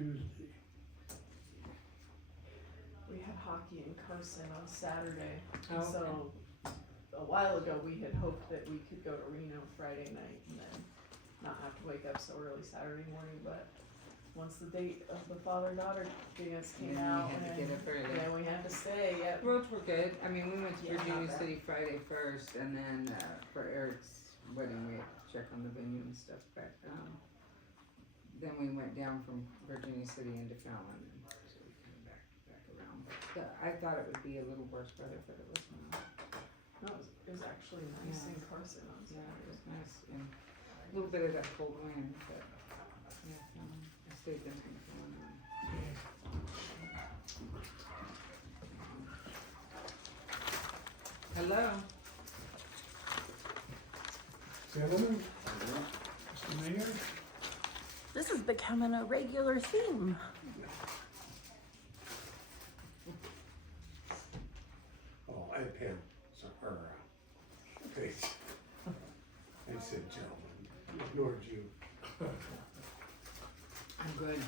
Tuesday? We had hockey in Carson on Saturday, Oh, so a while ago, we had hoped that we could go to Reno Friday night and then not have to wake up so early Saturday morning, but once the date of the father-daughter dance came Then we out, had to and get up early. then we had to stay, yep. Roads were good. I mean, we went to Yeah, not Virginia bad. City Friday first, and then for Eric's wedding, we had to check on the venue and stuff. But then we went down from Virginia City into Fallon, and so we came back around. But I thought it would be a little worse weather, but it was not. No, it was actually nice Yeah. in Carson on Yeah, Saturday. it was nice, and a little bit of that cold wind, but yeah, I stayed the night going on. Hello. Gentlemen, Mr. Mayor? This is becoming a regular theme. Oh, I Pam, Paige. I said gentlemen, ignored you. I'm good.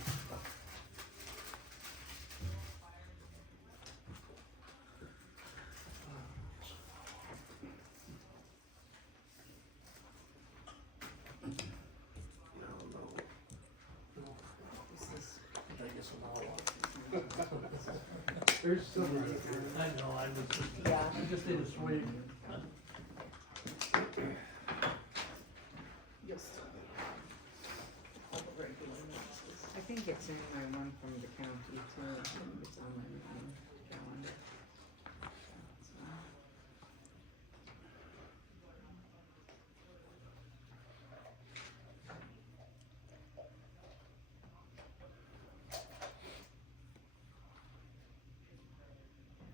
There's still, I know, I was just, Yeah. I just need a sweep. You'll still get all the regular notices. I think it's in my one from the county too. I think it's on my calendar. So,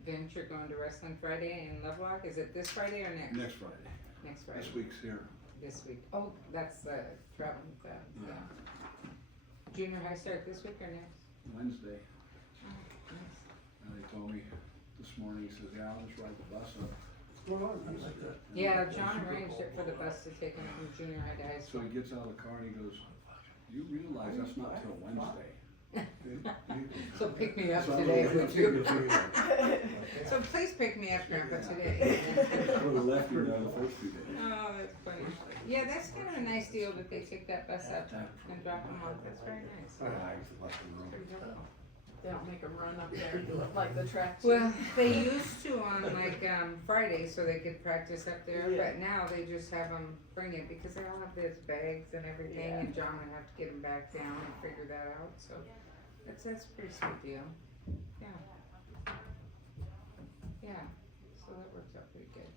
Venture going to Wrestling Friday in Lovelock. Is it this Friday or next? Next Friday. Next Friday. This week's here. This week. Oh, that's the travel. Yeah. Junior high start this week or next? Wednesday. Oh, nice. And they told me this morning, he says, yeah, I'll just ride the bus up. What's going on? I like that. Yeah, John arranged it for the bus to take him from junior high to high So school. he gets out of the car and he goes, you realize that's not till Wednesday. So pick me up So I'm today, like, would you? "Okay." So please pick me up, Grandpa, today. Would have left you there the first few days. Oh, that's funny. Yeah, that's kind of a nice deal that they take that bus up and drop them off. That's very nice. I left him alone. Pretty cool. They don't make them run up there like the track. Well, they used to on like Fridays so they could practice up there, Yeah. but now they just have them bring it because they all have those bags and everything, Yeah. and John would have to get them back down and figure that out. So that's a pretty sweet deal. Yeah. Yeah. So that works out pretty good.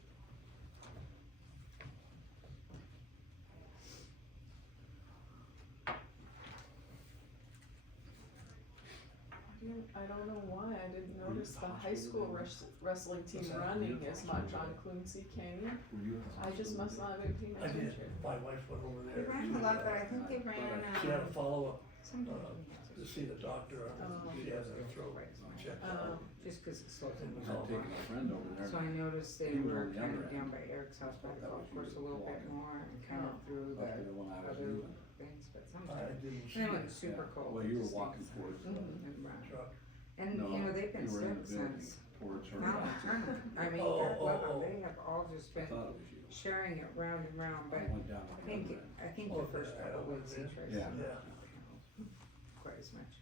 I don't know why, I didn't notice the high school wrestling team running as much on Quincy Canyon. Were you? I just must not have been paying I did, attention. my wife went over They there. ran a lot, but I think they ran. She had a follow-up, Sometimes to see the doctor, she has a throat check. just because it's slow. I had taken a friend over there. So I noticed they He was were on the kind other of end. down by Eric's house by the golf course a little bit more and kind of through Up there the when I was other leaving. things, but I sometimes. didn't And see then when it. it's super Yeah. cold. Well, they you were just walking stay towards inside the- and run. Truck. And, No, you know, they've been you were in sick the building since towards her. Mount Turner. I mean, Oh, Eric oh, Levin, oh. they have all just I been thought it was you. sharing it round and round, I but went down I on the think, other end. I think Oh, the first yeah, couple I weeks he went tries Yeah. to Yeah. quite as much.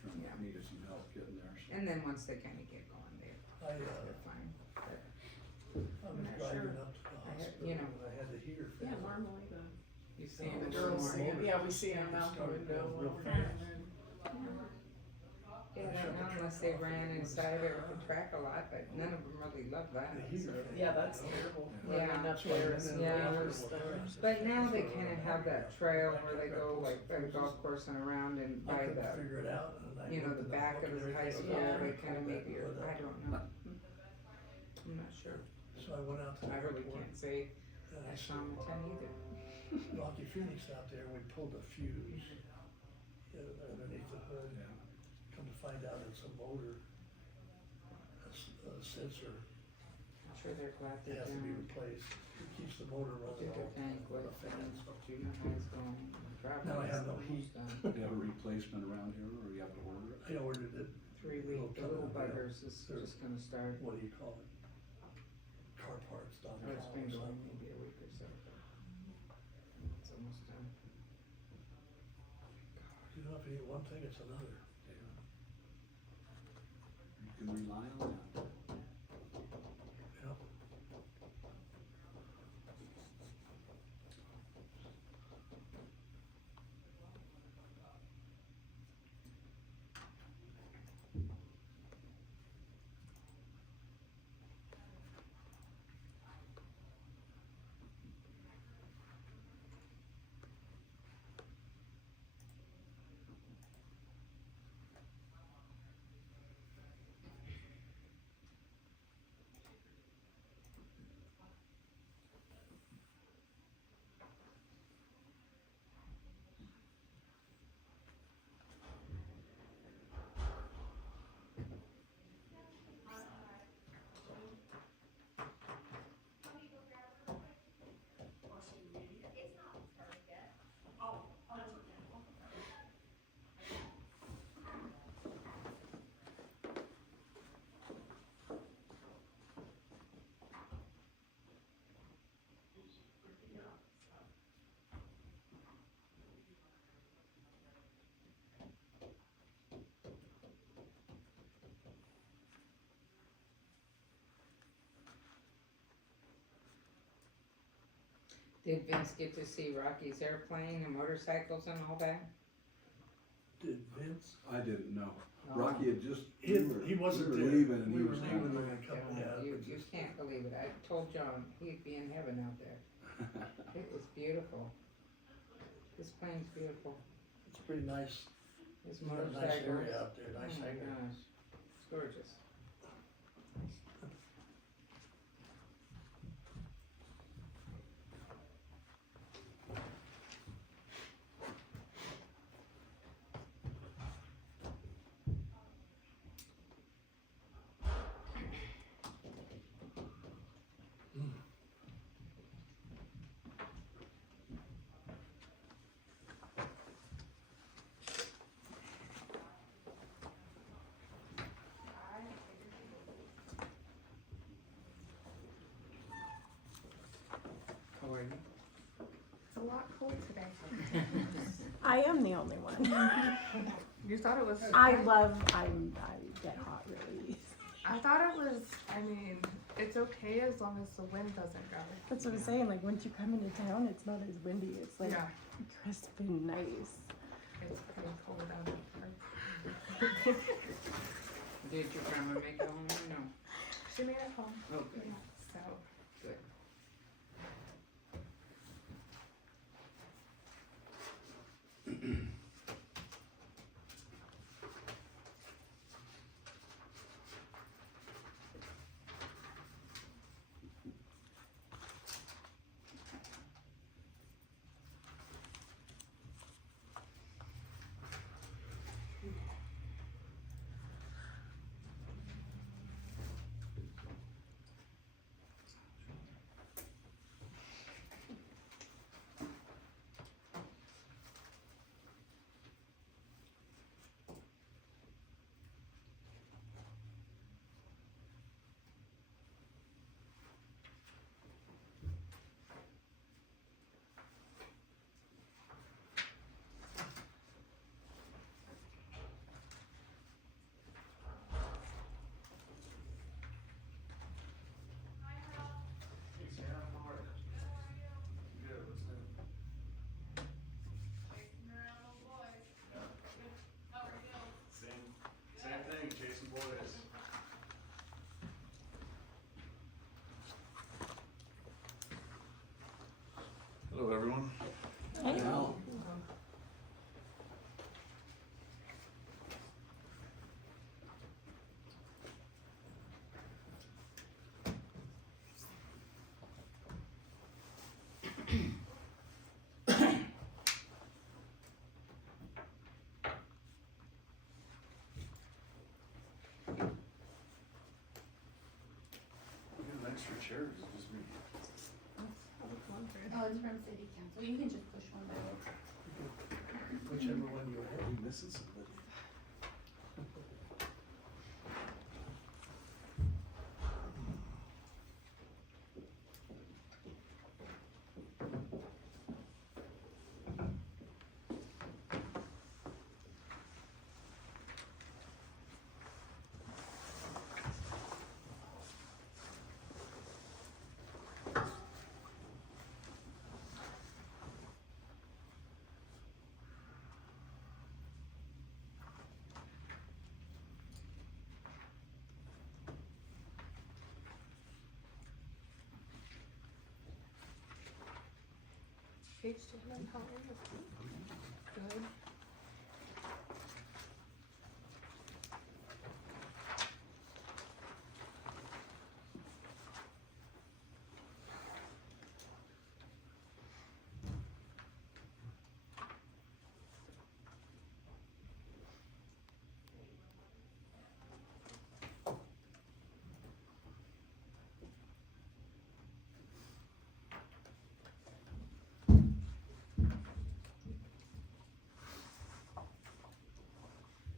From, Yeah. needed some help getting there. So. And then once they kind of get going, they're fine. But I was I'm not driving sure. up to the I had- hospital you know. and I had the heater Yeah, fixed. normally you see Yeah, them the Well, girls more see it, motors. yeah, we see it out the Started window. going real when we're fast. driving. Yeah, I don't know unless they ran inside or the track a lot, but none of them really love that. The heater. so. Yeah, that's terrible, Yeah. running up there is Yeah. dangerous there. But now they kind of have that trail where they go like by the golf course and around and I by couldn't the, figure it out. And I you know, looked the in back book of and the high everything. school, Yeah. they kind of make your, I don't know. I'm not sure. So I went out to the I really airport can't say and I I saw saw them attend either. Rocky Phoenix out there, we pulled a fuse underneath the hood. Yeah. Come to find out it's a motor, a sensor sure they're glad It they're has to be down. replaced. It keeps the motor running Did their all the tank time. with, The fans. junior high's going, driveway. Now I have no heat. Do you have a replacement around here, or you have to order it? I ordered it. 3 It'll week, the come little in the mail. buggers is They're- just gonna start, What do you call it? Car parts done. or it's been or going something. maybe a week or so, but it's almost done. You know, if you get one thing, it's another. You can rely on that. Yep. Did Vince get to see Rocky's airplane and motorcycles and all that? Did Vince? I didn't know. No. Rocky had just, He wasn't we there. were leaving and We he were was leaving coming. when we come, yeah. You, it you just- can't believe it, I told John he'd be in heaven out there, it was beautiful. This plane's beautiful, It's pretty nice. his It's got a motorcycles. nice area out there, nice Oh my hangar. gosh, it's gorgeous. How are you? It's a lot cold today. I am the only one. You thought it was. I get hot really easy. I thought it was. I mean, it's okay as long as the wind doesn't go. That's what I'm saying, like once you come into town, it's not as windy, it's like Yeah, crisp and nice. it's pretty cold out there. Did your grandma make it home or no? She made it home. Oh, good, Yeah, so good. Same thing, chasing boys. Hello, everyone. Hey. Yeah, extra chairs, it's just me. I was wondering. Oh, it's from city council, you can just push one back. Whichever one you have. Are we missing somebody? Paige, did you know how old is he? Good.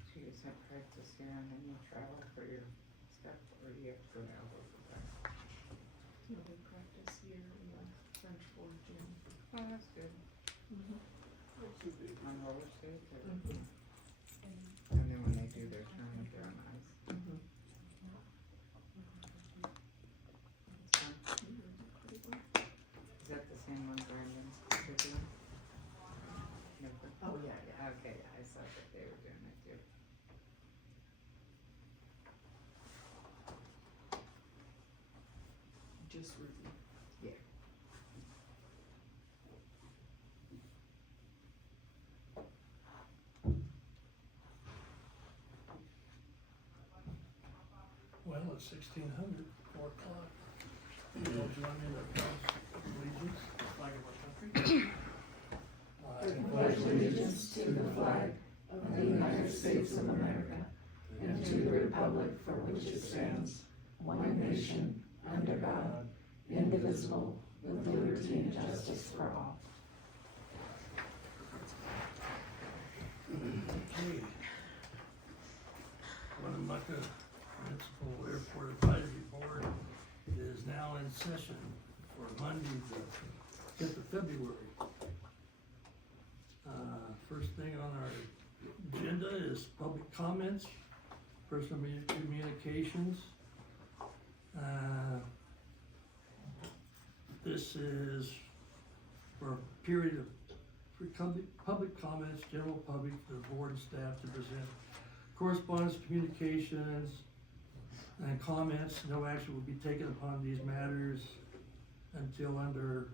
So you just have practice here and then you travel for your stuff, or you have to go to Alva for that? No, we practice here in the French Fork gym. Oh, that's good. On roller skates or? Mhm. And then when they do their tournament, they're on ice. Mhm. It's fun. Pretty good. Is that the same one Brandon's doing? No, Oh, yeah, yeah. okay, I saw that they were doing it too. Just Ruby. Yeah. Well, it's 1600, 4 o'clock. You'll join me in the pledge of allegiance, to the flag of our country. I pledge allegiance to the flag of the United States of America and to the republic for which it stands, one nation, under God, indivisible, with liberty and justice for all. Okay. Winnemucca Municipal Airport Advisory Board is now in session for Monday, the 5th of February. First thing on our agenda is public comments, personal communications. This is for a period of public comments, general public, the board and staff to present correspondence, communications, and comments. No action will be taken upon these matters until under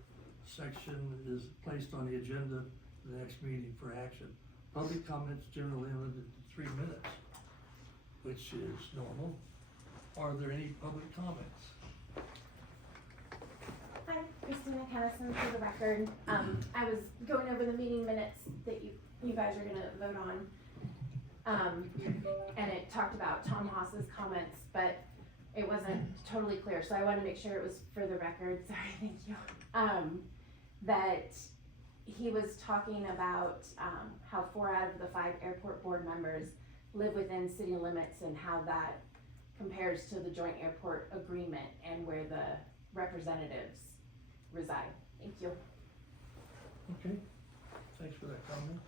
section is placed on the agenda for the next meeting for action. Public comments generally limited to 3 minutes, which is normal. Are there any public comments? Hi, Christina Kennison for the record. I was going over the meeting minutes that you guys are gonna vote on. And it talked about Tom Haas's comments, but it wasn't totally clear, so I wanted to make sure it was for the record, sorry, thank you. That he was talking about, how 4 out of the 5 airport board members live within city limits and how that compares to the joint airport agreement and where the representatives reside. Thank you. Okay, thanks for that comment.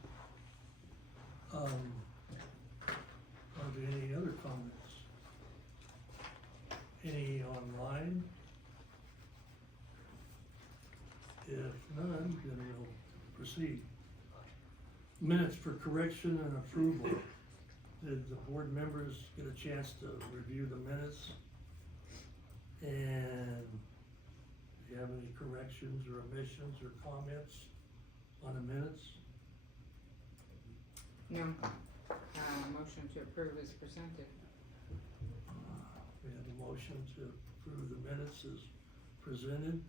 Are there any other comments? Any online? If none, then we'll proceed. Minutes for correction and approval. Did the board members get a chance to review the minutes? And do you have any corrections or omissions or comments on the minutes? No. Motion to approve is presented. We have a motion to approve the minutes as presented.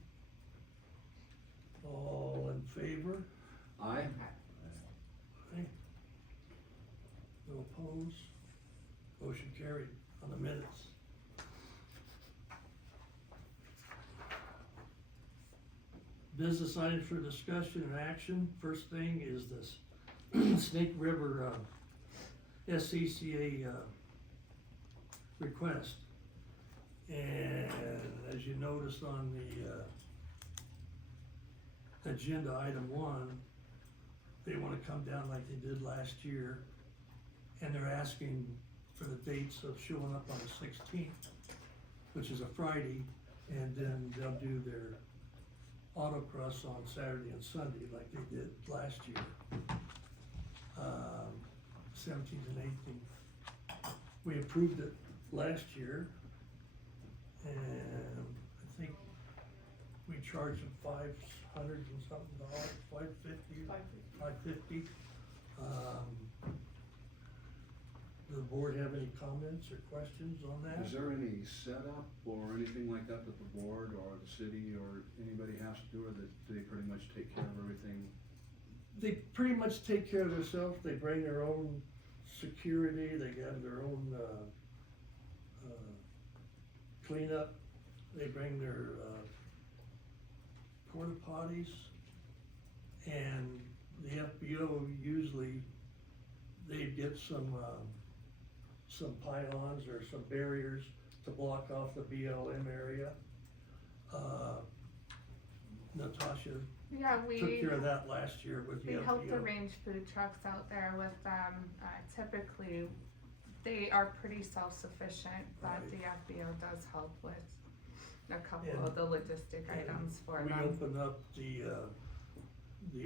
All in favor? Aye. Aye. No opposed? Motion carried on the minutes. business items for discussion and action. First thing is this Snake River, SCCA, request. And as you noticed on the, agenda item 1, they wanna come down like they did last year. And they're asking for the dates of showing up on the 16th, which is a Friday, and then they'll do their autocross on Saturday and Sunday like they did last year. 17th and 18th. We approved it last year, and I think we charged them $500 and something, $550. $550. Does the board have any comments or questions on that? Is there any setup or anything like that that the board or the city or anybody has to do, or that they pretty much take care of everything? They pretty much take care of themselves. They bring their own security, they have their own, cleanup. They bring their, porta potties. And the FBO usually, they get some pylons or some barriers to block off the BLM area. Natasha Yeah, took care of that last year with the we FBO. helped arrange food trucks out there with them. Typically, they are pretty self-sufficient, but Right. the FBO does help with a couple And- of the logistic and items for We them. opened up the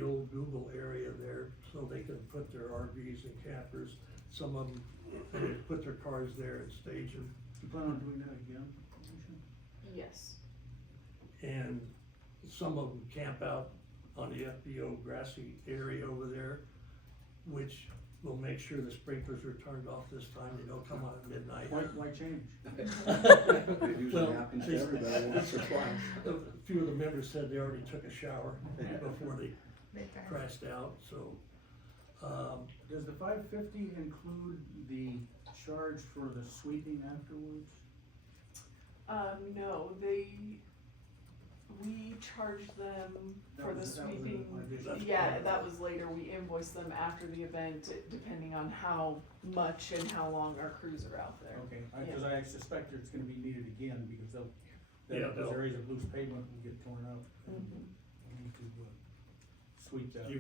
old Google area there so they can put their RVs and campers. Some of them, they put their cars there and stage them. You plan on doing that again? Yes. And some of them camp out on the FBO grassy area over there, which will make sure the sprinklers are turned off this time. They don't come on at midnight. Why change? It Well, usually happens to everybody once or twice. A few of the members said they already took a shower before they They did. crashed out, so, Does the $550 include the charge for the sweeping afterwards? No, we charged them for the That was an sweeping. additional- Yeah, that was later. We invoiced them after the event, depending on how much and how long our crews are out there. Okay, cause I suspect it's gonna be needed again, because Yeah, those they'll- areas of loose pavement will get torn up. Mhm. We need to, sweep that. do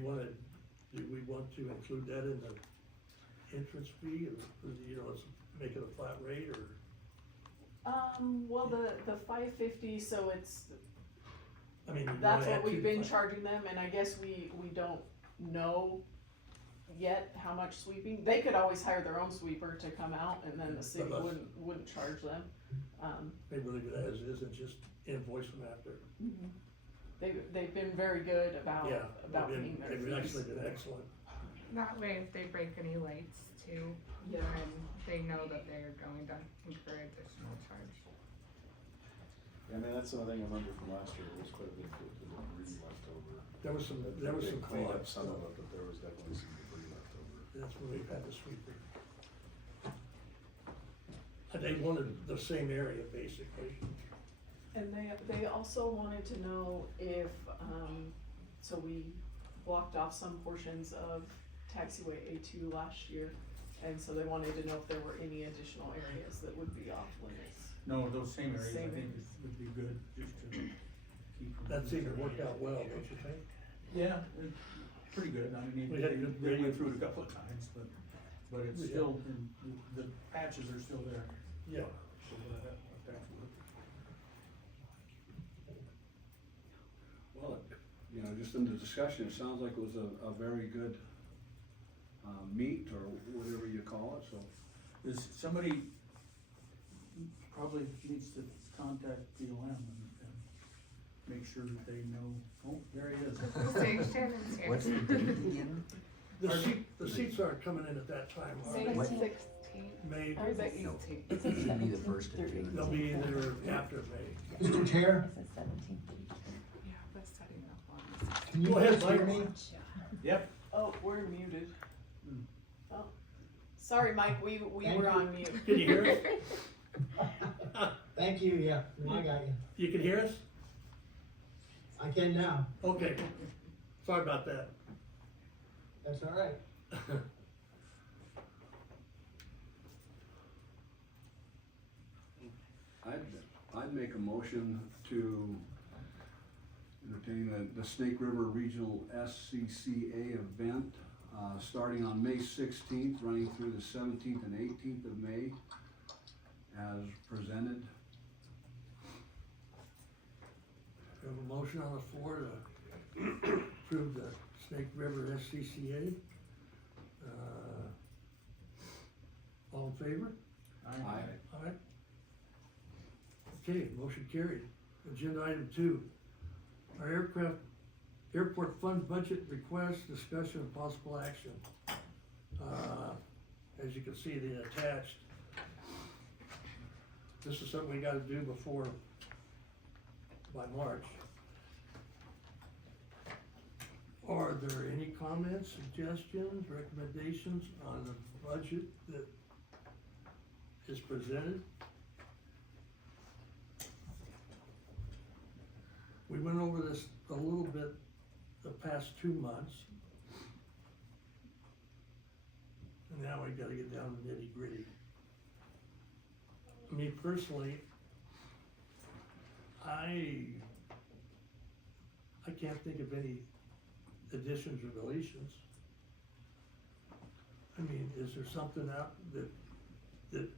we want to include that in the entrance fee, or, let's make it a flat rate, or? Well, the $550, so it's, I mean, you that's wanna what add we've been 2 charging them, and I guess we don't know yet how much sweeping. They could always hire their own sweeper to come out, and then the city But let's- wouldn't charge them. Maybe leave it as is and just invoice them after. They've been very good about Yeah, paying their they've fees. actually been excellent. That way, if they break any lights too, Yeah. then they know that they're going to incur additional charge. Yeah, I mean, that's another thing I remember from last year, it was quite a bit of debris left over. There was some They cleaned up thought, some of it, but there was definitely some debris left over. that's when we've had the sweeper. And they wanted the same area, basically. And they also wanted to know if, so we blocked off some portions of taxiway A2 last year, and so they wanted to know if there were any additional areas that would be off limits. No, those same areas, I Same think areas. would be good, just to keep. from- That seemed to work out well, don't you think? Yeah, it's pretty good, I mean, We they had good went radio. through it a couple of times, but it's Yeah. still, the patches are still there. Yeah. So that's good. Well, just in the discussion, it sounds like it was a very good, meet, or whatever you call it, so. Is somebody probably needs to contact BLM and make sure that they know, oh, there he is. Say Shannon's here. What's the date again? The seats aren't coming in at that time, are May they? What? 16th. May, Or is it No. 18th? It's gonna be the first of June. they'll be either after May. Mr. Chair, Yeah, but setting up on can you Go ahead, guys hear Mike. me? Yep. Oh, we're muted. Oh, sorry, Mike, we Thank were you. on mute. Can you hear us? Thank you, yeah, I got you. You can hear us? I can now. Okay, sorry about that. That's all right. I'd make a motion to entertain the Snake River Regional SCCA event, starting on May 16th, running through the 17th and 18th of May, as presented. We have a motion on the floor to approve the Snake River SCCA. All in favor? Aye. Aye. Okay, motion carried. Agenda item 2, our airport fund budget request, discussion and possible action. As you can see, they attached. This is something we gotta do before, by March. Are there any comments, suggestions, recommendations on the budget that is presented? We went over this a little bit the past 2 months. And now we gotta get down to the nitty gritty. Me personally, I can't think of any additions or deletions. I mean, is there something out that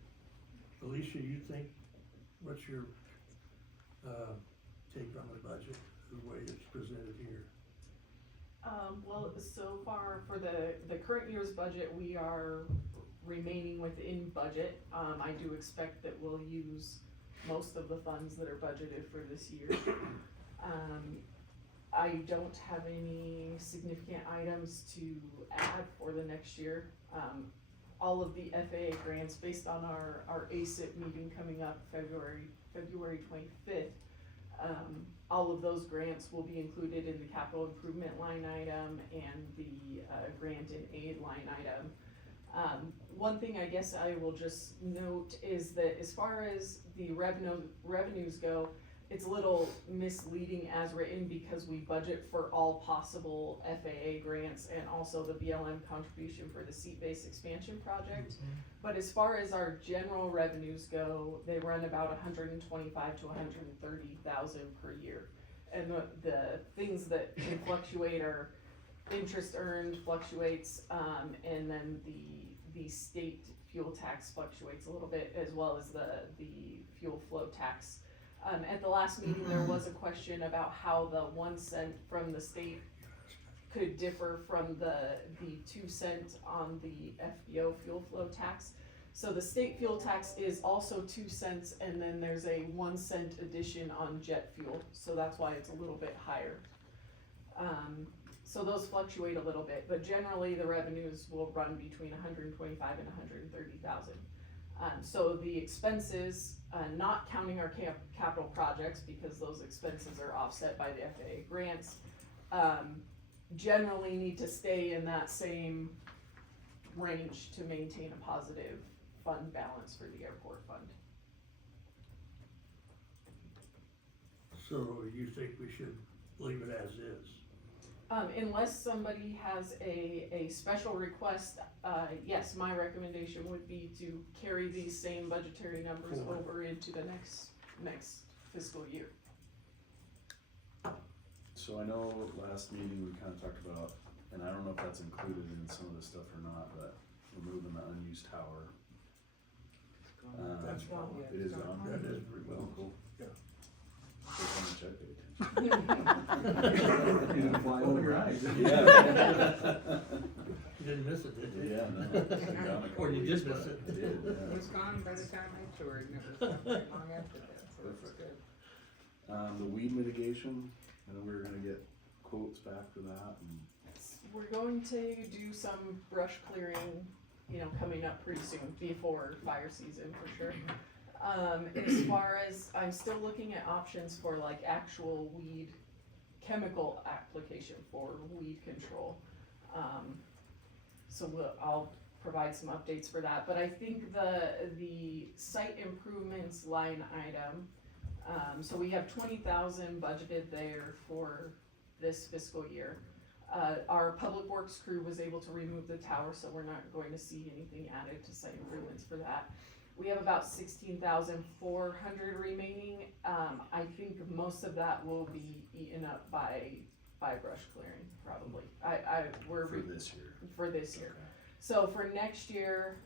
Alicia, you think, what's your, take on the budget, the way it's presented here? Well, so far for the current year's budget, we are remaining within budget. I do expect that we'll use most of the funds that are budgeted for this year. I don't have any significant items to add for the next year. All of the FAA grants, based on our ACIP meeting coming up February 25th, all of those grants will be included in the capital improvement line item and the grant and aid line item. One thing I guess I will just note is that as far as the revenues go, it's a little misleading as written because we budget for all possible FAA grants and also the BLM contribution for the seat-based expansion project. But as far as our general revenues go, they run about 125 to 130,000 per year. And the things that can fluctuate are interest earned fluctuates, and then the state fuel tax fluctuates a little bit, as well as the fuel flow tax. At the last meeting, there was a question about how the 1 cent from the state could differ from the 2 cent on the FBO fuel flow tax. So the state fuel tax is also 2 cents, and then there's a 1 cent addition on jet fuel, so that's why it's a little bit higher. So those fluctuate a little bit, but generally the revenues will run between 125 and 130,000. So the expenses, not counting our capital projects, because those expenses are offset by the FAA grants, generally need to stay in that same range to maintain a positive fund balance for the airport fund. So you think we should leave it as is? Unless somebody has a special request, yes, my recommendation would be to carry these same budgetary numbers over into the next fiscal year. So I know last meeting we kind of talked about, and I don't know if that's included in some of this stuff or not, but removing the unused tower. That's gone. It is gone. That is pretty well. Cool. Yeah. Just wanna check it. You didn't fly over your eyes. Yeah. You didn't miss it, did you? Yeah, no. It's been gone a couple Or you weeks, did miss but it. I did, It yeah. was gone by the time I toured, and it was not very long after that, so it's Perfect. good. The weed mitigation, I know we were gonna get quotes back for that and. We're going to do some brush clearing, coming up pretty soon, before fire season for sure. As far as, I'm still looking at options for like actual weed, chemical application for weed control. So I'll provide some updates for that, but I think the site improvements line item, So we have 20,000 budgeted there for this fiscal year. Our public works crew was able to remove the tower, so we're not going to see anything added to site improvements for that. We have about 16,400 remaining. I think most of that will be eaten up by brush clearing, probably. We're For this year. for this year. Okay. So for next year,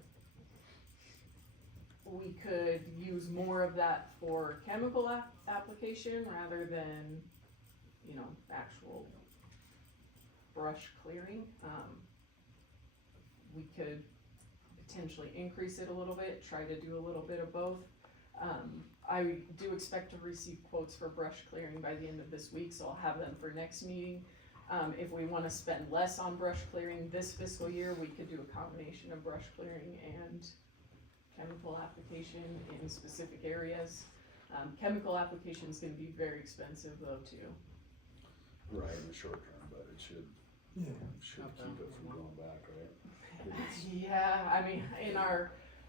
we could use more of that for chemical application rather than, actual brush clearing. We could potentially increase it a little bit, try to do a little bit of both. I do expect to receive quotes for brush clearing by the end of this week, so I'll have them for next meeting. If we wanna spend less on brush clearing this fiscal year, we could do a combination of brush clearing and chemical application in specific areas. Chemical application is gonna be very expensive though too. Right, in the short term, but it should Yeah. keep it from going back, right? Yeah, I mean,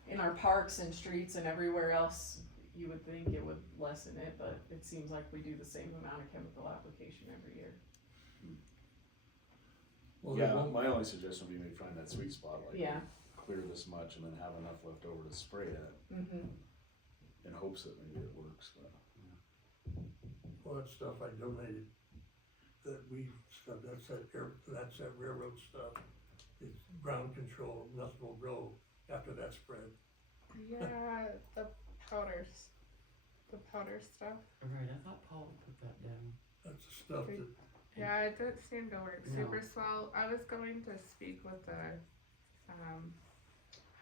in our parks and streets and everywhere else, you would think it would lessen it, but it seems like we do the same amount of chemical application every year. Well, they Yeah, won't- my only suggestion would be maybe find that sweet spot, like Yeah. clear this much and then have enough left over to spray it Mm-hmm. in hopes that maybe it works, but. All that stuff I donated, that weed stuff, that's that railroad stuff. It's ground control, nothing will grow after that spread. Yeah, the powders, the powder stuff. Right, I thought Paul put that down. That's the stuff that, Yeah, it didn't seem to work No. super swell. I was going to speak with the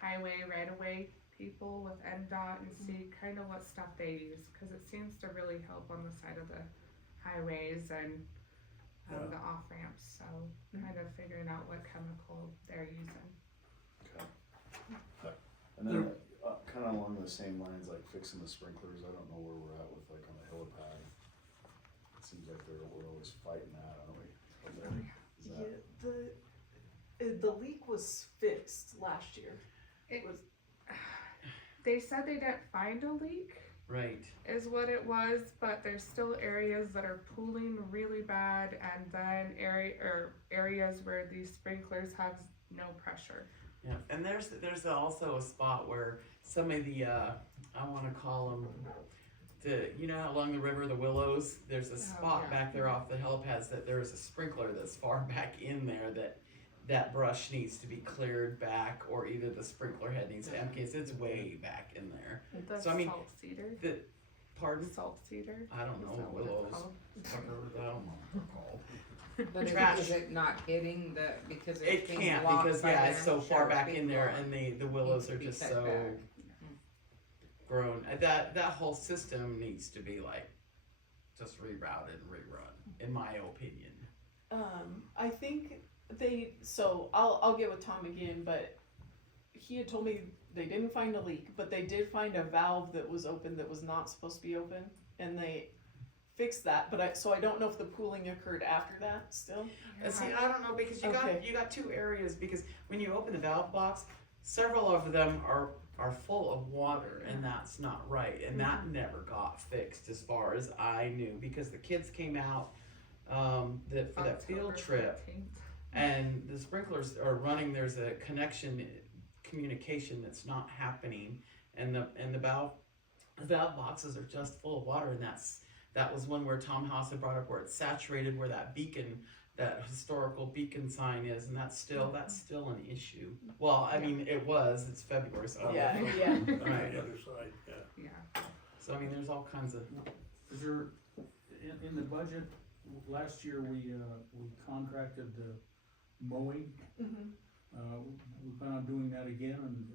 highway right-of-way people with NDOT and see kind of what stuff they use, because it seems to really help on the side of the highways and Yeah. the off-ramps, so kind of figuring out what chemical they're using. And then, kinda along the same lines, like fixing the sprinklers, I don't know where we're at with like on the helipad. It seems like we're always fighting that, aren't we? Over there? Is that- The leak was fixed last year. They said they didn't find a leak, Right. is what it was, but there's still areas that are pooling really bad, and then areas where these sprinklers have no pressure. Yeah, and there's also a spot where some of the, I wanna call them, along the river, the willows, there's a spot yeah. back there off the helipads that there's a sprinkler that's far back in there that brush needs to be cleared back, or either the sprinkler head needs to empty, it's way back in there. The So, I mean, salt cedar. Pardon? Salt cedar. I don't Is know, that what it's willows, called? whatever, I don't know what they're called. But Trash. is it not hitting because It it's being can't, blocked because, by yeah, it's so them? far Sure, back big in there, block. and the willows Needs to are be just cut so back. grown. That whole system needs to be like, just rerouted and rerun, in my opinion. I think I'll get with Tom again, but he had told me they didn't find a leak, but they did find a valve that was open that was not supposed to be open, and they fixed that, but I don't know if the pooling occurred after that still. See, I don't know, because Okay. you got two areas, because when you open the valve box, several of them are full of water, and that's not right, and that never got fixed as far as I knew, because the kids came out, for that field October trip, 13th. and the sprinklers are running, there's a communication that's not happening, and the valve boxes are just full of water, and that was one where Tom House had brought up where it's saturated, where that that historical beacon sign is, and that's still an issue. Well, I mean, it's February, so. Yeah, yeah. on Right. the other side, yeah. Yeah. So, I mean, there's all kinds of, Is there, in the budget, last year we contracted the mowing. Mm-hmm. We plan on doing that again, and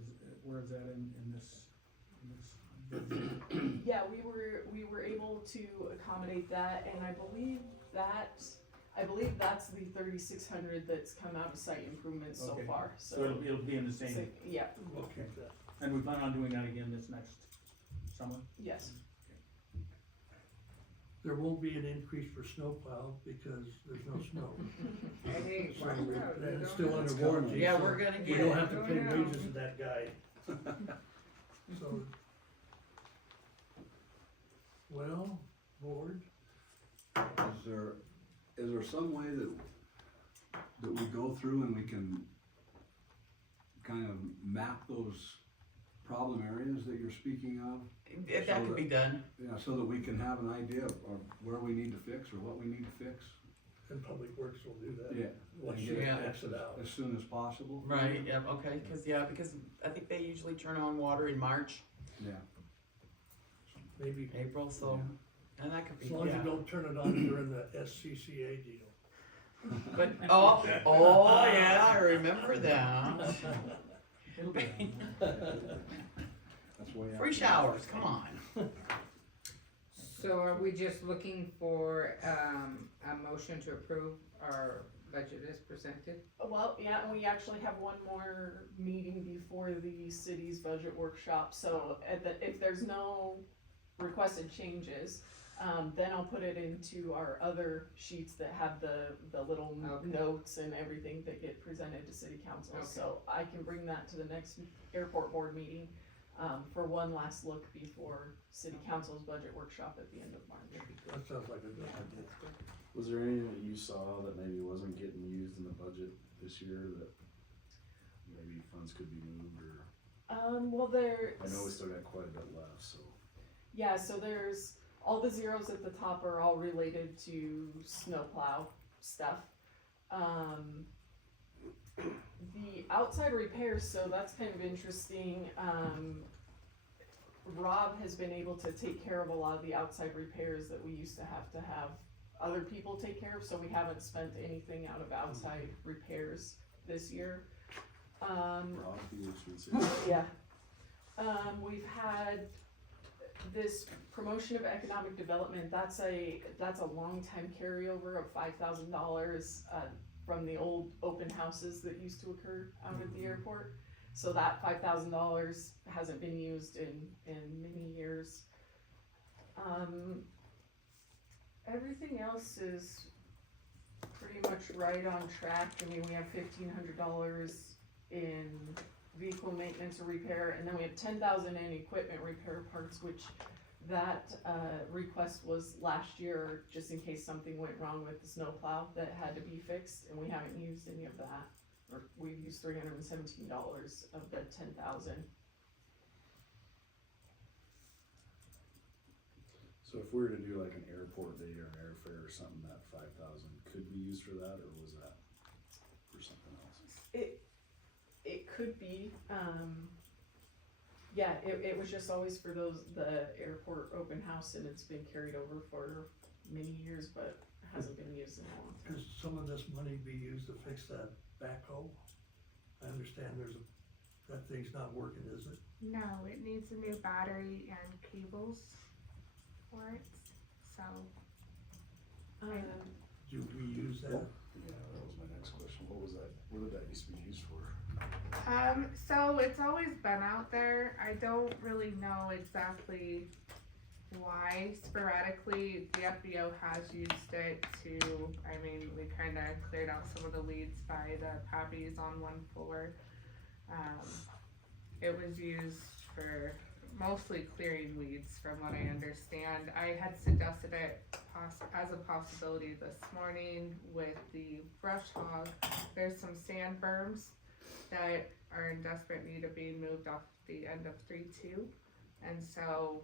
where is that in this budget? Yeah, we were able to accommodate that, and I believe that's the 3,600 that's come out of site improvements so Okay. far, So it'll be in the same, yeah, We'll keep that. and we plan on doing that again this next summer? yes. There won't be an increase for snowplow because there's no snow. Hey, So watch out, you it's don't still know. under warranty. Yeah, so we're gonna We get don't it. have to pay Oh, no. wages to that guy. So, Well, board, Is there some way that we go through and we can kind of map those problem areas that you're speaking of? If that could be done. Yeah, so that we can have an idea of where we need to fix or what we need to fix. and Public Works will do that. Yeah. Once And you get Yeah. X it out. as soon as possible. Right, yeah, okay, because I think they usually turn on water in March, Yeah. Maybe, April, so, and that could be, as long as you yeah. don't turn it on during the SCCA deal. But, oh, yeah, I remember that. It'll be. That's way out. Free showers, come on. So are we just looking for, a motion to approve our budget as presented? Well, yeah, and we actually have one more meeting before the city's budget workshop, so if there's no requested changes, then I'll put it into our other sheets that have the little Okay. notes and everything that get presented to city council. Okay. So I can bring that to the next airport board meeting, for one last look before city council's budget workshop at the end of March. That sounds like a good idea. Was there anything that you saw that maybe wasn't getting used in the budget this year that maybe funds could be moved or? Well, I know we still got quite a bit left, so. Yeah, so there's, all the zeros at the top are all related to snowplow stuff. The outside repairs, so that's kind of interesting, Rob has been able to take care of a lot of the outside repairs that we used to have other people take care of, so we haven't spent anything out of outside repairs this year. Rob, you should say. Yeah. We've had this promotion of economic development, that's a long time carryover of $5,000, from the old open houses that used to occur out at the airport. So that $5,000 hasn't been used in many years. Everything else is pretty much right on track. I mean, we have $1,500 in vehicle maintenance or repair, and then we have $10,000 in equipment repair parts, which that request was last year, just in case something went wrong with the snowplow that had to be fixed, and we haven't used any of that. Or we've used $317 of the $10,000. So if we were to do like an airport day or an airfare or something, that 5,000 could be used for that, or was that for something else? It could be, yeah, it was just always for the airport open house, and it's been carried over for many years, but hasn't been used in a long time. Could some of this money be used to fix that backhoe? I understand that thing's not working, is it? No, it needs a new battery and cables for it, so. Do we use that? Yeah, that was my next question. What was that? What did that used to be used for? So it's always been out there. I don't really know exactly why. Sporadically, the FBO has used it to, I mean, we kind of cleared out some of the weeds by the poppies on one floor. It was used for mostly clearing weeds, from what I understand. I had suggested it as a possibility this morning with the brush hog. There's some sand berms that are in desperate need of being moved off the end of 3-2, and so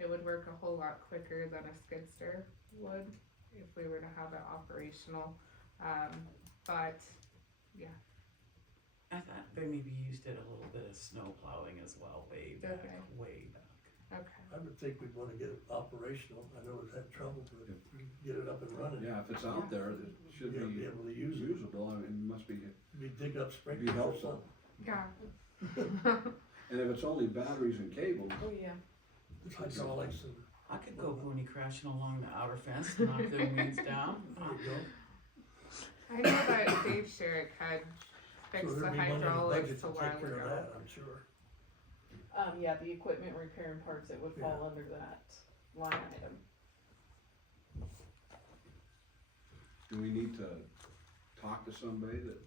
it would work a whole lot quicker than a skidster would if we were to have it operational. But yeah. I thought they maybe used it a little bit of snow plowing as well, way back, Okay. way back. Okay. I would think we'd wanna get it operational. I know we've had trouble, but if we get it up and running. Yeah, if it's out there, it should You'll be be able to use it. usable. I mean, it must be, We dig up be sprinklers or helpful. something. Yeah. And if it's only batteries and cables, Oh, yeah. It's hydraulics and, I could go pony crashing along the outer fence and knock the weeds down. there you go. I know that Dave Sherrick had So fixed the there'd be money in the hydraulics budget a to while take care of ago. that, I'm sure. Yeah, the equipment repair and parts, it would fall under that line item. do we need to talk to somebody that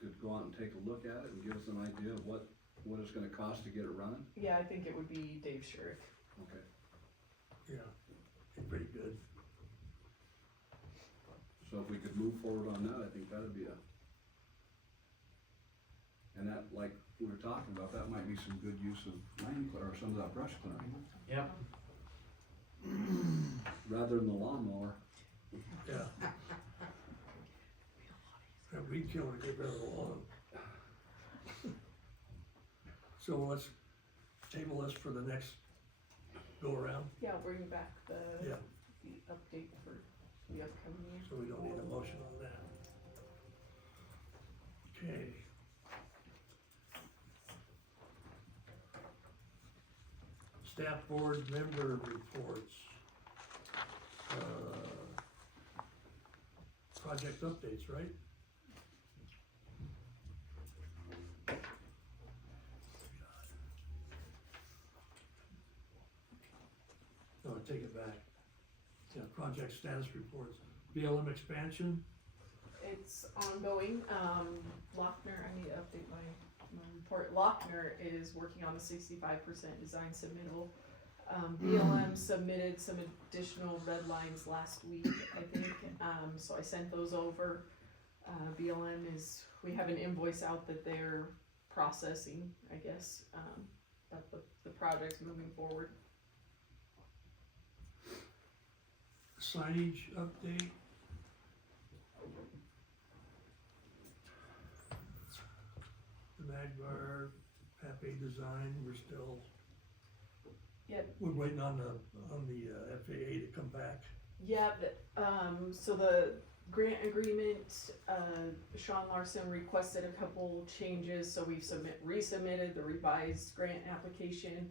could go out and take a look at it and give us an idea of what it's gonna cost to get it running? Yeah, I think it would be Dave Sherrick. Okay. Yeah, it's pretty good. So if we could move forward on that, I think that'd be and that, like we were talking about, that might be some good use of land or some of that brush clearing, Yep. rather than the lawnmower. Yeah. That weed killer get rid of the lawn. So let's table this for the next go around, Yeah, I'll bring back the yeah, update for the upcoming year. so we don't need a motion on that. Okay. Staff board member reports. Project updates, right? No, I take it back. Yeah, project status reports. BLM expansion, It's ongoing, Lochner, I need to update my report, Lochner is working on the 65% design submittal. BLM submitted some additional red lines last week, I think, so I sent those over. BLM we have an invoice out that they're processing, I guess, but the project's moving forward. signage update. The Magbar, Pape design, we're still. Yep. We're waiting on the FAA to come back. Yeah, so the grant agreement, Sean Larson requested a couple changes, so we've resubmitted the revised grant application.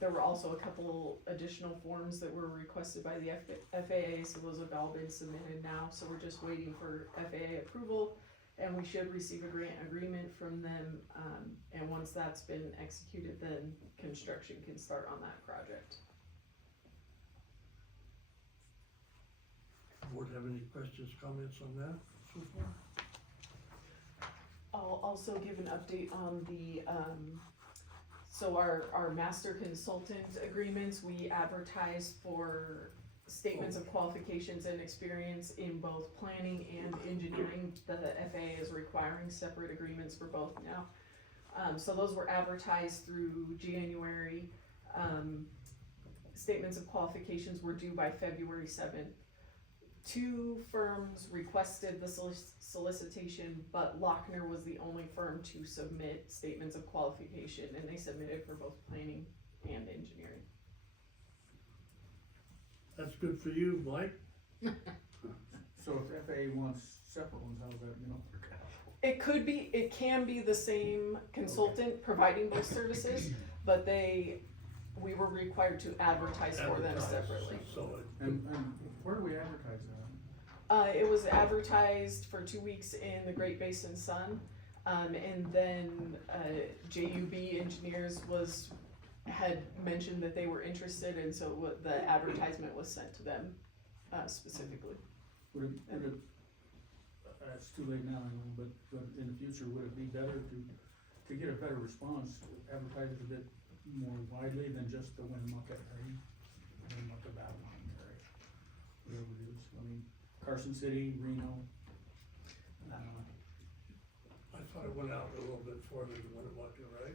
There were also a couple additional forms that were requested by the FAA, so those have all been submitted now, so we're just waiting for FAA approval. And we should receive a grant agreement from them, and once that's been executed, then construction can start on that project. Board have any questions, comments on that so far? I'll also give an update on the, so our master consultant agreements, we advertised for statements of qualifications and experience in both planning and engineering. The FAA is requiring separate agreements for both now. So those were advertised through January. Statements of qualifications were due by February 7th. 2 firms requested the solicitation, but Lochner was the only firm to submit statements of qualification, and they submitted for both planning and engineering. That's good for you, Mike. So if FAA wants separate ones, how's that, you know? It can be the same consultant providing both services, but we were required to advertise for them separately. So And where do we advertise that? It was advertised for 2 weeks in the Great Basin Sun, and then JUB Engineers had mentioned that they were interested, and so the advertisement was sent to them specifically. Would it, it's too late now, I know, but in the future, would it be better to get a better response, advertise it a bit more widely than just the Winnemucca area? Winnemucca Babylon area, whatever it is, I mean, Carson City, Reno. I thought it went out a little bit further than Winnemucca, right?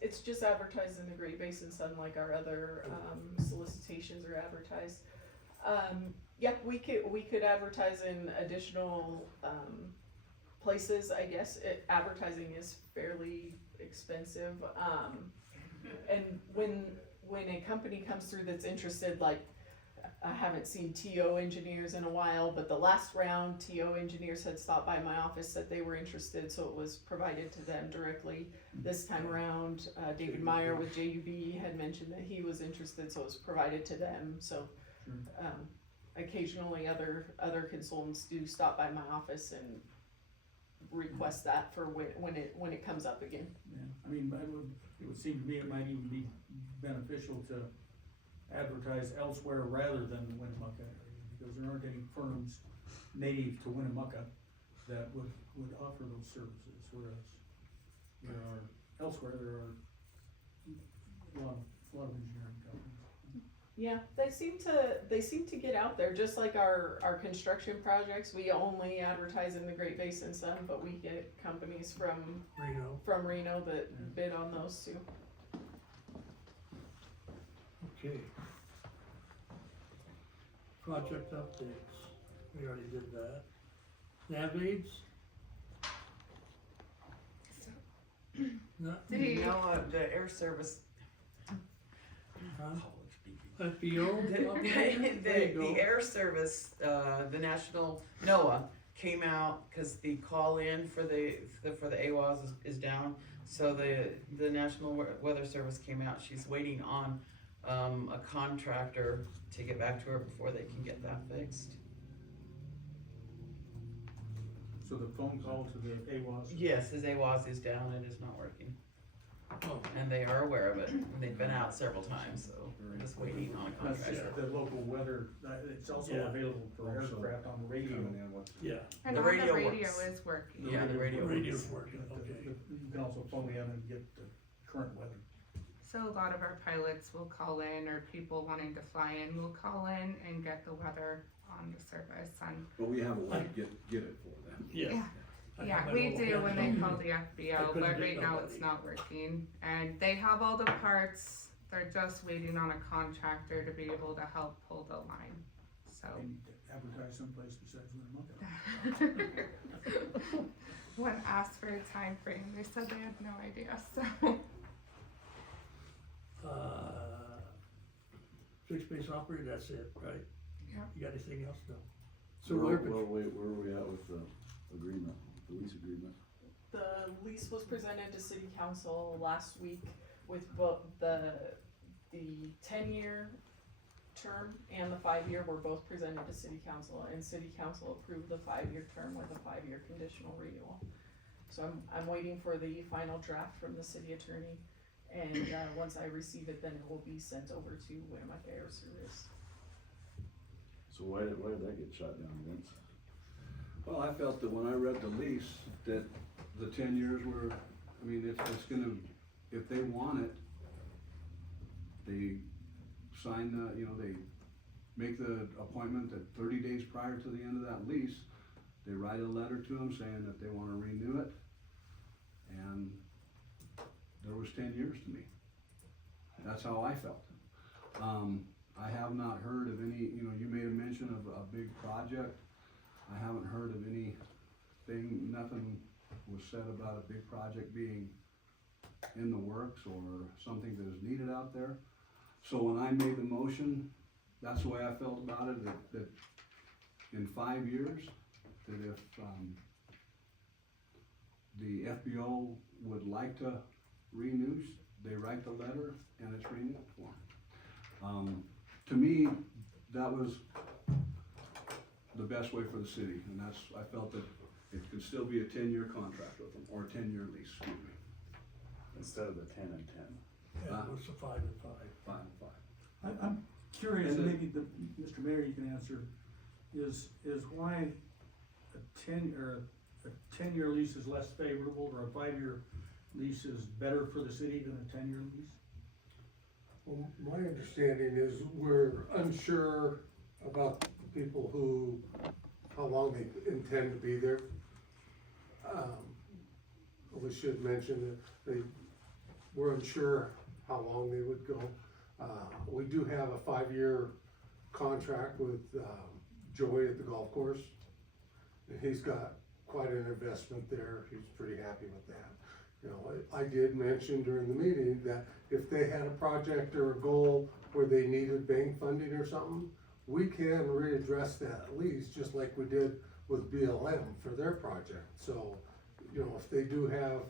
It's just advertised in the Great Basin Sun like our other solicitations are advertised. Yeah, we could advertise in additional places, I guess. Advertising is fairly expensive, and when a company comes through that's interested, like I haven't seen TO engineers in a while, but the last round TO engineers had stopped by my office, said they were interested, so it was provided to them directly. This time around, David Meyer with JUB had mentioned that he was interested, so it was provided to them. So occasionally other consultants do stop by my office and request that for when it comes up again. Yeah, I mean, it would seem to me it might even be beneficial to advertise elsewhere rather than the Winnemucca area, because there aren't any firms native to Winnemucca that would offer those services, whereas there are, elsewhere there are a lot of engineering companies. Yeah, they seem to get out there, just like our construction projects. We only advertise in the Great Basin Sun, but we get companies from Reno that bid on those too. Okay. Project updates, we already did that. Nav aids? No, The air service. huh? The, FBO? operator? There you go. the air service, the national NOAA came out, cause the call in for the AWAS is down. So the National Weather Service came out, she's waiting on, a contractor to get back to her before they can get that fixed. So the phone call to the AWAS. Yes, his AWAS is down, it is not working. Oh, And they are aware of it, and they've been out several times, so we're just waiting on a That's contractor. the local weather, it's also Yeah. available for aircraft on the radio. yeah, And The on radio the radio works. is working. Yeah, the radio radio's works. working, okay. You can also phone in and get the current weather. So a lot of our pilots will call in, or people wanting to fly in will call in and get the weather on the service. And But we have a way to get it for them. Yeah. I yeah, have my we little do when they handheld. call the I FBO, couldn't but get right now it's nobody. not working. And they have all the parts, they're just waiting on a contractor to be able to help pull the line. So. They need to advertise someplace besides Winnemucca. When asked for a time frame, they said they had no idea, so. Fixed base operator, that's it, right? Yeah. You got anything else? No. So Where where, were we at with the agreement, the lease agreement? The lease was presented to city council last week with both the 10-year term and the 5-year were both presented to city council, and city council approved the 5-year term with a 5-year conditional renewal. So I'm waiting for the final draft from the city attorney, and once I receive it, then it will be sent over to Winnemucca Air Service. So why did that get shot down, Vince? Well, I felt that when I read the lease, that the 10 years were, I mean, it's gonna, if they want it, they sign the, they make the appointment that 30 days prior to the end of that lease, they write a letter to them saying that they wanna renew it, and there was 10 years to me. That's how I felt. I have not heard of any, you made a mention of a big project. I haven't heard of anything, nothing was said about a big project being in the works or something that is needed out there. So when I made the motion, that's the way I felt about it, that in 5 years, that if the FBO would like to renew, they write the letter and it's renewed for them. To me, that was the best way for the city, and I felt that it could still be a 10-year contract with them, or a 10-year lease, excuse me. Instead of the 10 and 10. yeah, it was a 5 and 5. 5 and 5. I'm curious, And maybe Mr. Mayor, you can answer, is why a 10-year lease is less favorable, or a 5-year lease is better for the city than a 10-year lease? Well, my understanding is we're unsure about the people who, how long they intend to be there. We should mention that we're unsure how long they would go. We do have a 5-year contract with Joey at the golf course. And he's got quite an investment there. He's pretty happy with that. I did mention during the meeting that if they had a project or a goal where they needed bank funding or something, we can readdress that lease just like we did with BLM for their project. So, if they do have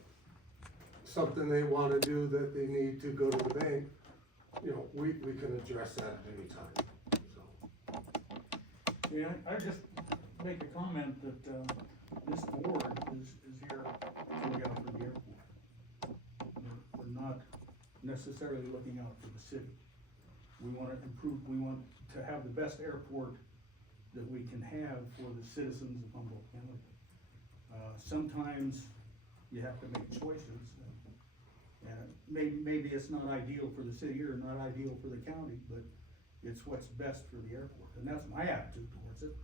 something they wanna do that they need to go to the bank, we can address that at any time, so. Yeah, I just make a comment that, this board is here to look out for the airport. We're not necessarily looking out for the city. We wanna improve, we want to have the best airport that we can have for the citizens of Humboldt County. Sometimes you have to make choices, and maybe it's not ideal for the city or not ideal for the county, but it's what's best for the airport, and that's my attitude towards it.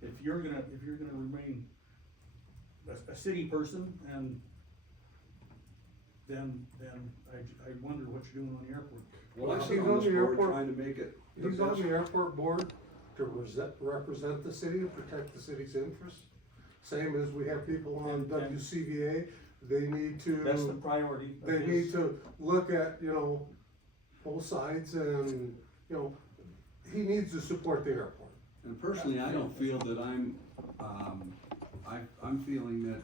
If you're gonna remain a city person, and then I wonder what you're doing on the airport. Well, I Well, sit he's on on this the board airport- trying to make it the He's on best. the airport board to represent the city and protect the city's interests. Same as we have people on And- WCVA, they need to. That's the priority. of They his- need to look at, both sides and, he needs to support the airport. And personally, I don't feel that I'm feeling that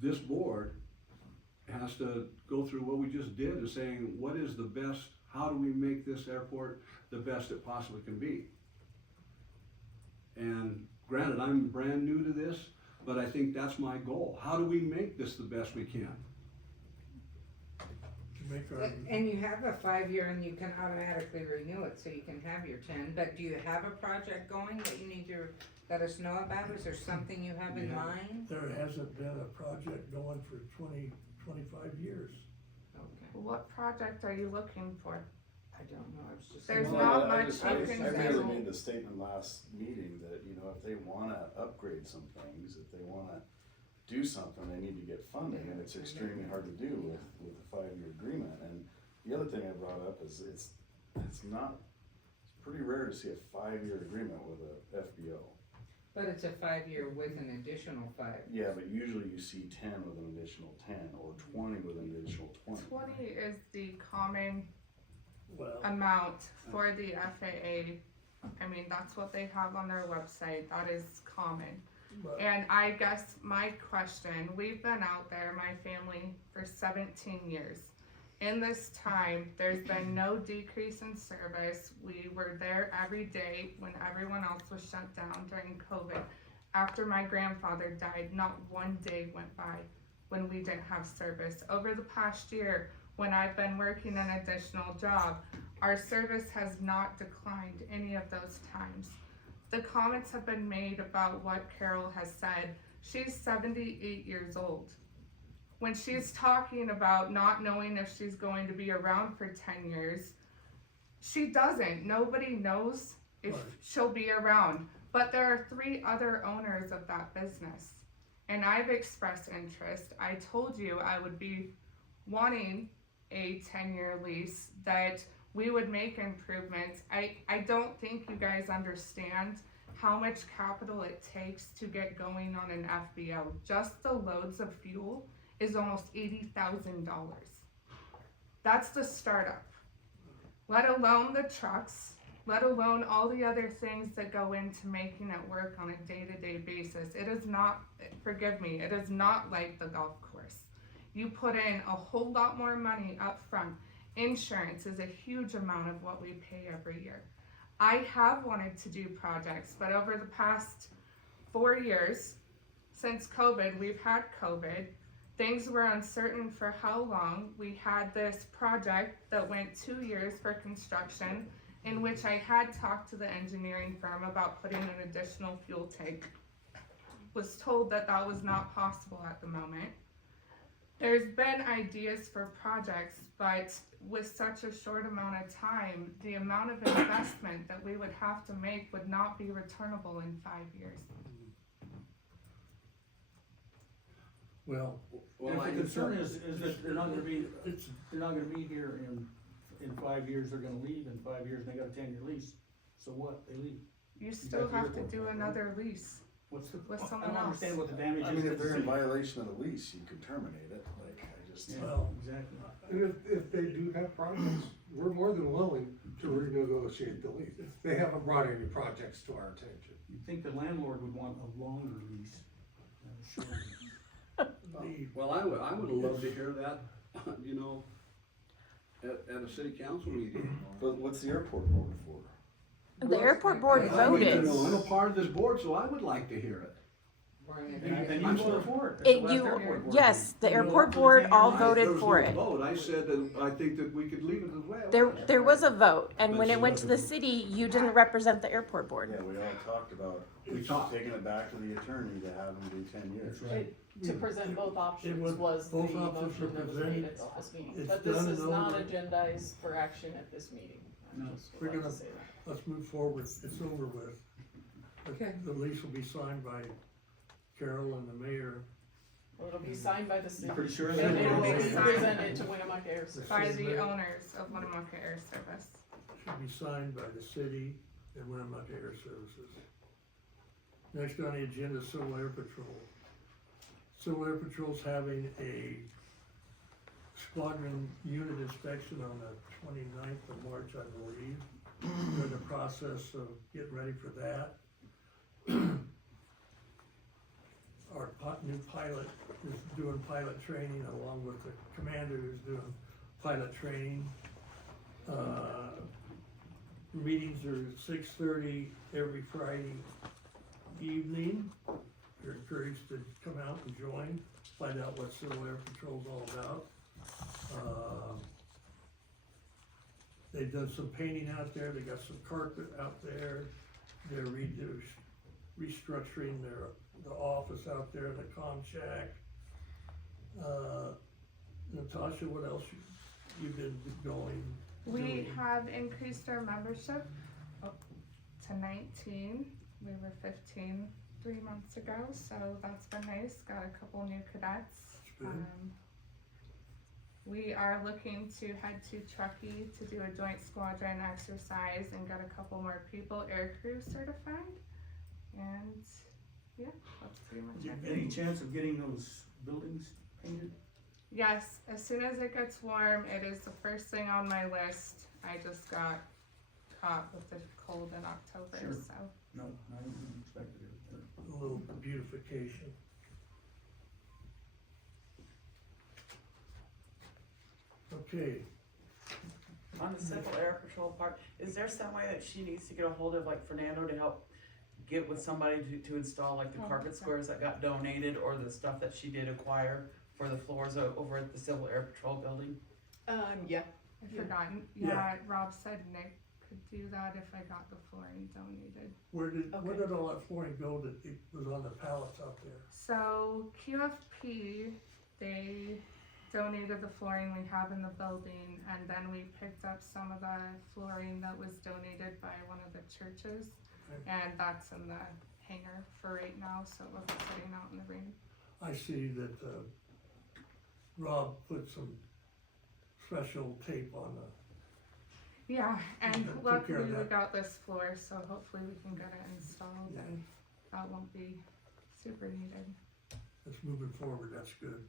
this board has to go through what we just did, and saying, what is the best, how do we make this airport the best it possibly can be? And granted, I'm brand new to this, but I think that's my goal. How do we make this the best we can? To make our, And you have a 5-year and you can automatically renew it, so you can have your 10, but do you have a project going that you need to let us know about? Is there something you have in Yeah. mind? there hasn't been a project going for 20-25 years. Okay, What project are you looking for? I don't know, I was just. There's Well, not I much just- you I can really do. made the statement last meeting that, if they wanna upgrade some things, if they wanna do something, they need to get funding, and it's extremely hard to do with a 5-year agreement. And the other thing I brought up is it's pretty rare to see a 5-year agreement with a FBO. But it's a 5-year with an additional 5. Yeah, but usually you see 10 with an additional 10, or 20 with an additional 20. 20 is the common Well, amount for the FAA. I mean, that's what they have on their website. That is common. but And I guess my question, we've been out there, my family, for 17 years. In this time, there's been no decrease in service. We were there every day when everyone else was shut down during COVID. After my grandfather died, not one day went by when we didn't have service. Over the past year, when I've been working an additional job, our service has not declined any of those times. The comments have been made about what Carol has said. She's 78 years old. When she's talking about not knowing if she's going to be around for 10 years, she doesn't. Nobody knows if Right. she'll be around. But there are 3 other owners of that business. And I've expressed interest. I told you I would be wanting a 10-year lease, that we would make improvements. I don't think you guys understand how much capital it takes to get going on an FBO. Just the loads of fuel is almost $80,000. That's the startup. Let alone the trucks, let alone all the other things that go into making it work on a day-to-day basis. It is not, forgive me, it is not like the golf course. You put in a whole lot more money up front. Insurance is a huge amount of what we pay every year. I have wanted to do projects, but over the past 4 years, since COVID, we've had COVID. Things were uncertain for how long. We had this project that went 2 years for construction, in which I had talked to the engineering firm about putting an additional fuel tank. Was told that that was not possible at the moment. There's been ideas for projects, but with such a short amount of time, the amount of investment that we would have to make would not be returnable in 5 years. well, And if the concern is that they're not gonna be, it's, they're not gonna be here in 5 years, they're gonna leave in 5 years, and they got a 10-year lease. So what? They leave. You still got the have to airport, do right? another lease. What's the, With I someone don't else. understand what the damage is. I mean, to if the they're in city. violation of the lease, you can terminate it, I just. Yeah, Well, exactly. And if they do have projects, we're more than willing to renegotiate the lease. They haven't brought any projects to our attention. You'd think the landlord would want a longer lease. Sure. the, Well, I would have loved to hear that, at a city council meeting. But what's the airport board for? The airport board I would like to voted. know. I'm a part of this board, so I would like to hear it. And you I'm voted sorry. for it. at It, the last you, airport board yes, the meeting. airport board all There voted was for no it. vote. I said that I think that we could leave it as well. There was a vote, and But when she it went to the wasn't- city, you didn't represent the airport board. Yeah, we all talked about We talked. taking it back to the attorney to have him do 10 years. That's right. To present both options was- was the both options motion were that was made presented. at the last meeting. It's But this done is and not over. agendized for action at this meeting. No, Just would we're like to gonna- say that. let's move forward, it's over with. Okay. The lease will be signed by Carol and the mayor. Well, it'll be signed by the city. Pretty sure And that it will will be be signed. presented to Winnemucca Air Service. By City the mayor owners of Winnemucca Air Service. should be signed by the city and Winnemucca Air Services. Next on the agenda, Civil Air Patrol. Civil Air Patrol's having a squadron unit inspection on the 29th of March, I believe. We're in the process of getting ready for that. Our new pilot is doing pilot training along with the commander who's doing pilot training. Meetings are at 6:30 every Friday evening. You're encouraged to come out and join, find out what Civil Air Patrol's all about. They've done some painting out there, they got some carpet out there, they're restructuring the office out there, the comm shack. Natasha, what else you've been going? We doing? have increased our membership to 19. We were 15 3 months ago, so that's been nice. Got a couple new cadets. That's good. We are looking to head to Truckee to do a joint squadron exercise and get a couple more people air crew certified. And yeah, that's pretty much it. Any chance of getting those buildings painted? Yes, as soon as it gets warm, it is the first thing on my list. I just got caught with the cold in October, Sure. so. No, I didn't expect it. A little beautification. Okay, On the Civil Air Patrol part, is there some way that she needs to get a hold of like Fernando to help get with somebody to install like the carpet squares that got donated or the stuff that she did acquire for the floors over at the Civil Air Patrol building? Yeah. I've Yeah. forgotten. Yeah. Yeah, Rob said Nick could do that if I got the flooring donated. where Okay. did all that flooring go that it was on the pallets out there? So QFP, they donated the flooring we have in the building, and then we picked up some of the flooring that was donated by one of the churches, Okay. and that's in the hangar for right now, so it wasn't sitting out in the rain. I see that, Rob put some special tape on the, Yeah, and Took care of luckily we that. got this floor, so hopefully we can get it installed, yeah, and that won't be super needed. it's moving forward, that's good.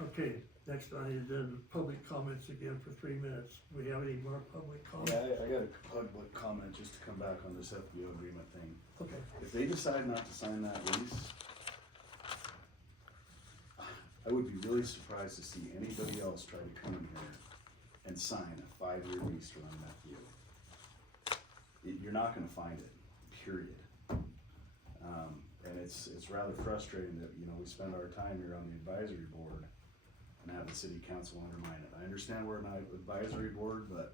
Okay, next on the agenda, public comments again for 3 minutes. Do we have any more public comments? Yeah, I got a public comment just to come back on this FBO agreement thing. Okay, If they decide not to sign that lease, I would be really surprised to see anybody else try to come in here and sign a 5-year lease to run that field. You're not gonna find it, period. And it's rather frustrating that, you know, we spend our time here on the advisory board and have the city council undermine it. I understand we're an advisory board, but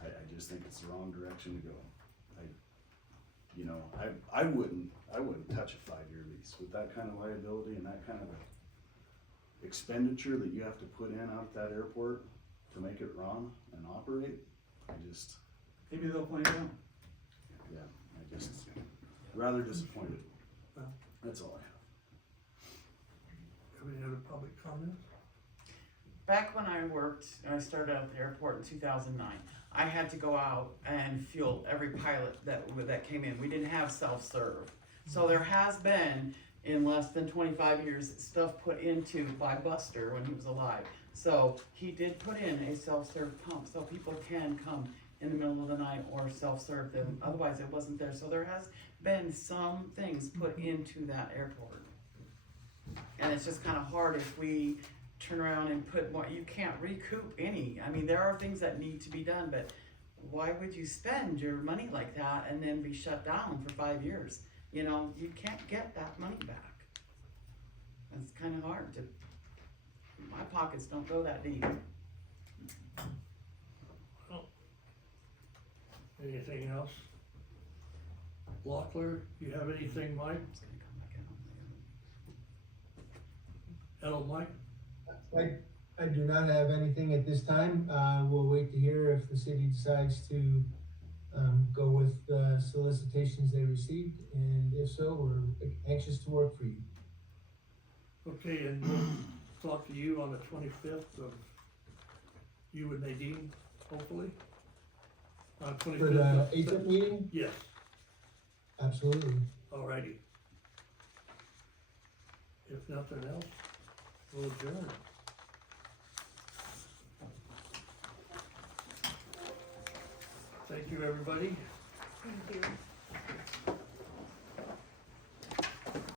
I just think it's the wrong direction to go. I wouldn't touch a 5-year lease with that kind of liability and that kind of expenditure that you have to put in out at that airport to make it run and operate. Maybe they'll point it out. Rather disappointed. Well. That's all I have. have any other public comments? Back when I started out at the airport in 2009, I had to go out and fuel every pilot that came in. We didn't have self-serve. So there has been, in less than 25 years, stuff put into by Buster when he was alive. So he did put in a self-serve pump so people can come in the middle of the night or self-serve them. Otherwise it wasn't there. So there has been some things put into that airport. And it's just kind of hard if we turn around and put more, you can't recoup any. I mean, there are things that need to be done, but why would you spend your money like that and then be shut down for 5 years? You know, you can't get that money back. It's kind of hard to, my pockets don't go that deep. Anything else? Locklear, you have anything, Mike? It's gonna come back out. Hello, Mike? I do not have anything at this time. We'll wait to hear if the city decides to go with the solicitations they received, and if so, we're anxious to work for you. Okay, and we'll talk to you on the 25th of, you and Nadine, hopefully? On 25th. For the of ATIP meeting? Yes, Absolutely. alrighty. If nothing else, we'll adjourn. Thank you, everybody. Thank you.